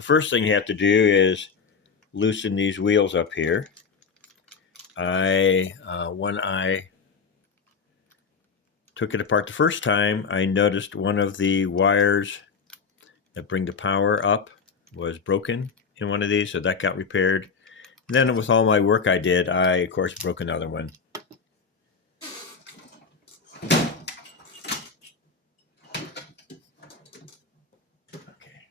the first thing you have to do is loosen these wheels up here. When I took it apart the first time, I noticed one of the wires that bring the power up was broken in one of these, so that got repaired. And then with all my work I did, I of course broke another one. Okay.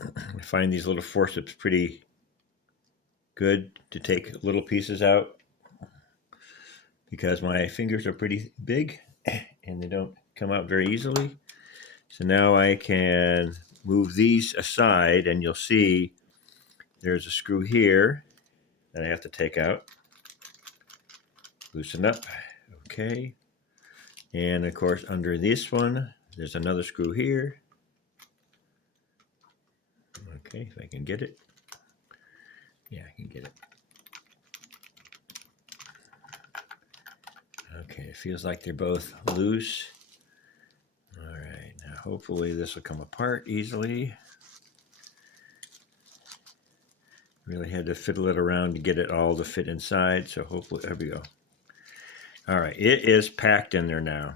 I find these little forceps pretty good to take little pieces out because my fingers are pretty big and they don't come out very easily. So now I can move these aside, and you'll see there's a screw here that I have to take out. Loosen up. Okay. And of course, under this one, there's another screw here. Okay, if I can get it. Yeah, I can get it. Okay, it feels like they're both loose. All right, now hopefully this will come apart easily. Really had to fiddle it around to get it all to fit inside, so hopefully, there we go. All right, it is packed in there now.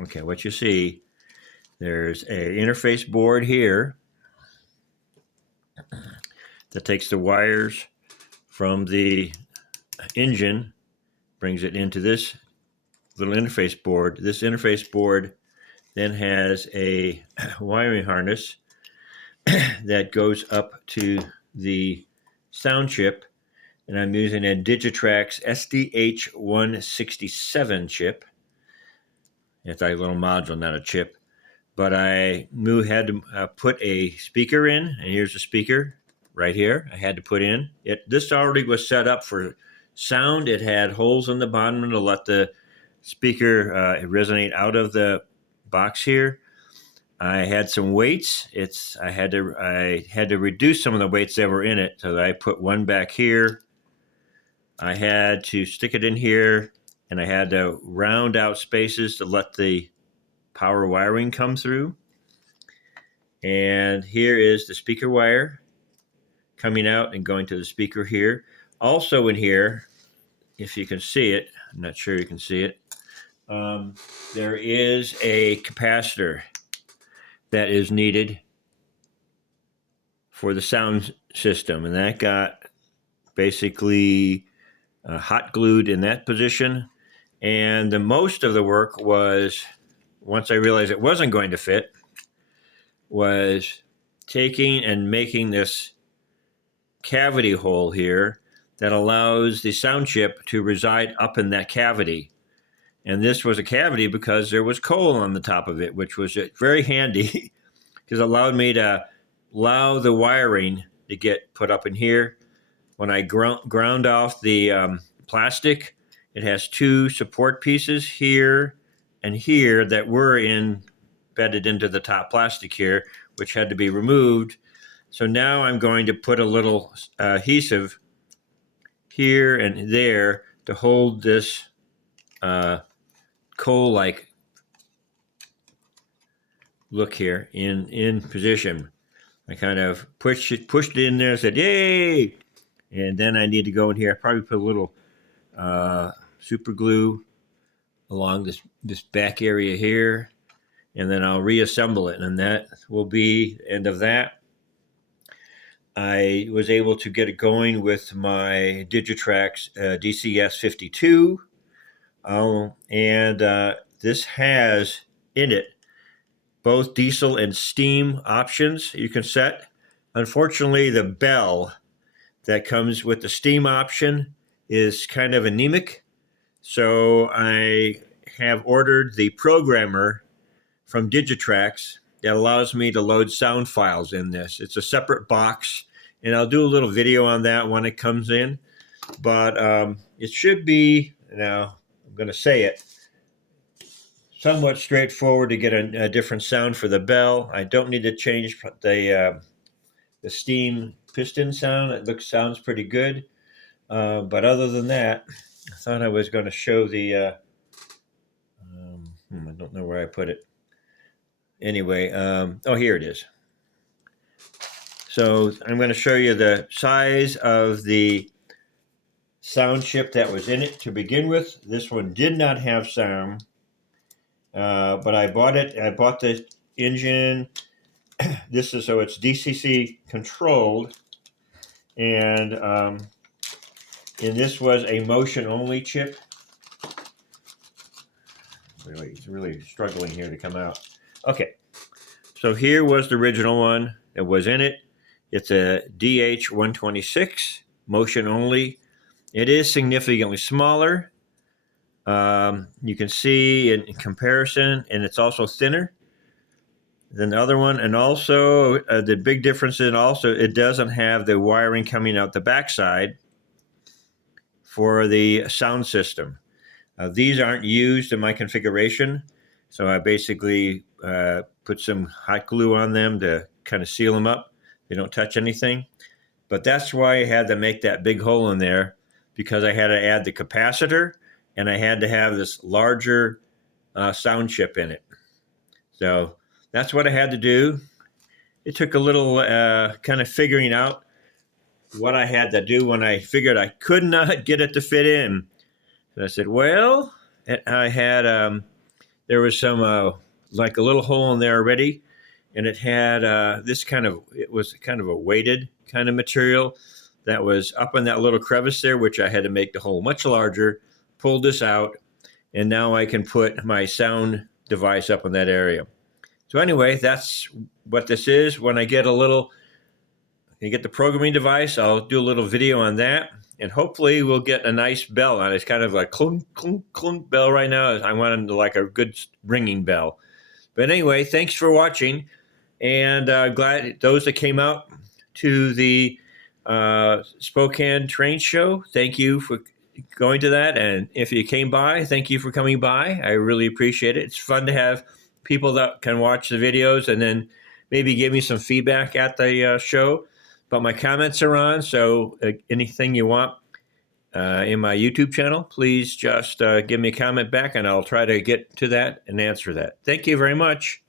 Okay, what you see, there's an interface board here that takes the wires from the engine, brings it into this little interface board. This interface board then has a wiring harness that goes up to the sound chip, and I'm using a Digitrax SDH167 chip. It's a little module, not a chip. But I had to put a speaker in, and here's a speaker right here I had to put in. This already was set up for sound. It had holes on the bottom to let the speaker resonate out of the box here. I had some weights. I had to reduce some of the weights that were in it, so I put one back here. I had to stick it in here, and I had to round out spaces to let the power wiring come through. And here is the speaker wire coming out and going to the speaker here. Also in here, if you can see it, I'm not sure you can see it, there is a capacitor that is needed for the sound system, and that got basically hot glued in that position. And the most of the work was, once I realized it wasn't going to fit, was taking and making this cavity hole here that allows the sound chip to reside up in that cavity. And this was a cavity because there was coal on the top of it, which was very handy because it allowed me to allow the wiring to get put up in here. When I ground off the plastic, it has two support pieces here and here that were embedded into the top plastic here, which had to be removed. So now I'm going to put a little adhesive here and there to hold this coal-like look here in position. I kind of pushed it in there, said, yay! And then I need to go in here. I probably put a little super glue along this back area here, and then I'll reassemble it, and that will be the end of that. I was able to get it going with my Digitrax DCS52, and this has in it both diesel and steam options you can set. Unfortunately, the bell that comes with the steam option is kind of anemic, so I have ordered the programmer from Digitrax that allows me to load sound files in this. It's a separate box, and I'll do a little video on that when it comes in. But it should be, now I'm going to say it, somewhat straightforward to get a different sound for the bell. I don't need to change the steam piston sound. It sounds pretty good. But other than that, I thought I was going to show the, I don't know where I put it. Anyway, oh, here it is. So I'm going to show you the size of the sound chip that was in it to begin with. This one did not have sound, but I bought it. I bought the engine. This is so it's DCC controlled, and this was a motion only chip. It's really struggling here to come out. Okay, so here was the original one that was in it. It's a DH126 motion only. It is significantly smaller. You can see in comparison, and it's also thinner than the other one. And also, the big difference is also it doesn't have the wiring coming out the backside for the sound system. These aren't used in my configuration, so I basically put some hot glue on them to kind of seal them up. They don't touch anything. But that's why I had to make that big hole in there, because I had to add the capacitor and I had to have this larger sound chip in it. So that's what I had to do. It took a little kind of figuring out what I had to do when I figured I could not get it to fit in. And I said, well, I had, there was some, like a little hole in there already, and it had it was kind of a weighted kind of material that was up in that little crevice there, which I had to make the hole much larger, pulled this out, and now I can put my sound device up in that area. So anyway, that's what this is. When I get the programming device, I'll do a little video on that, and hopefully we'll get a nice bell on it. It's kind of like clunk, clunk, clunk bell right now. I want it like a good ringing bell. But anyway, thanks for watching, and glad those that came out to the Spokane train show. Thank you for going to that, and if you came by, thank you for coming by. I really appreciate it. It's fun to have people that can watch the videos and then maybe give me some feedback at the show. But my comments are on, so anything you want in my YouTube channel, please just give me a comment back, and I'll try to get to that and answer that. Thank you very much.